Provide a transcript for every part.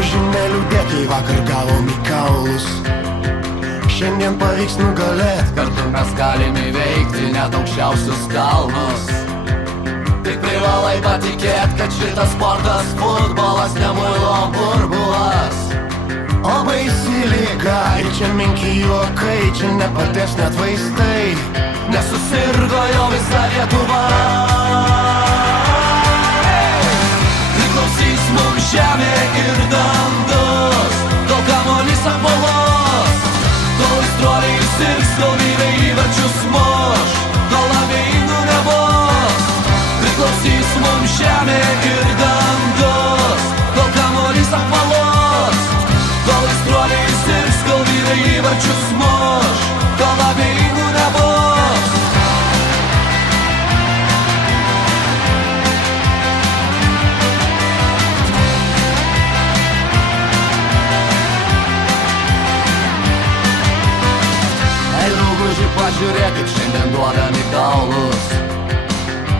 drauguži, neliūdėk, jei vakar gavom į kaulus. Šiandien pavyks nugalėt, kartu mes galime įveikti net aukščiausius kalnus. Tik privalai patikėt, kad šitas sportas futbolas ne muilo burbulas. O baisi lyga, ir čia menki juokai, čia nepadės net vaistai, nesusirgo jau visa Lietuva. Priklausys mums žemė ir dangus, kol kamuolys apvalos, kol aistruoliai sirgs, kol vyrai įvarčius muš, kol abejingų nebus. Priklausys mums žemė ir dangus, kol kamuolys apvalos, kol aistruoliai sirgs, kol vyrai įvarčius muš, kol abejingų nebus. Pažiūrėk, kaip šiandien duodami kaulus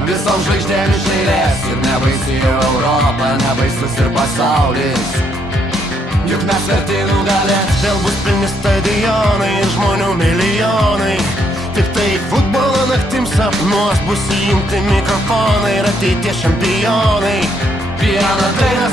visom žvaigždėm iš eilės. Ir nebaisi Europa, nebaisus ir pasaulis, juk mes verti nugalėt. Vėl bus pilni stadionai ir žmonių milijonai. Tik tai futbolo naktim sapnuos bus įjungti mikrofonai ir ateities čempionai. Vieną dainą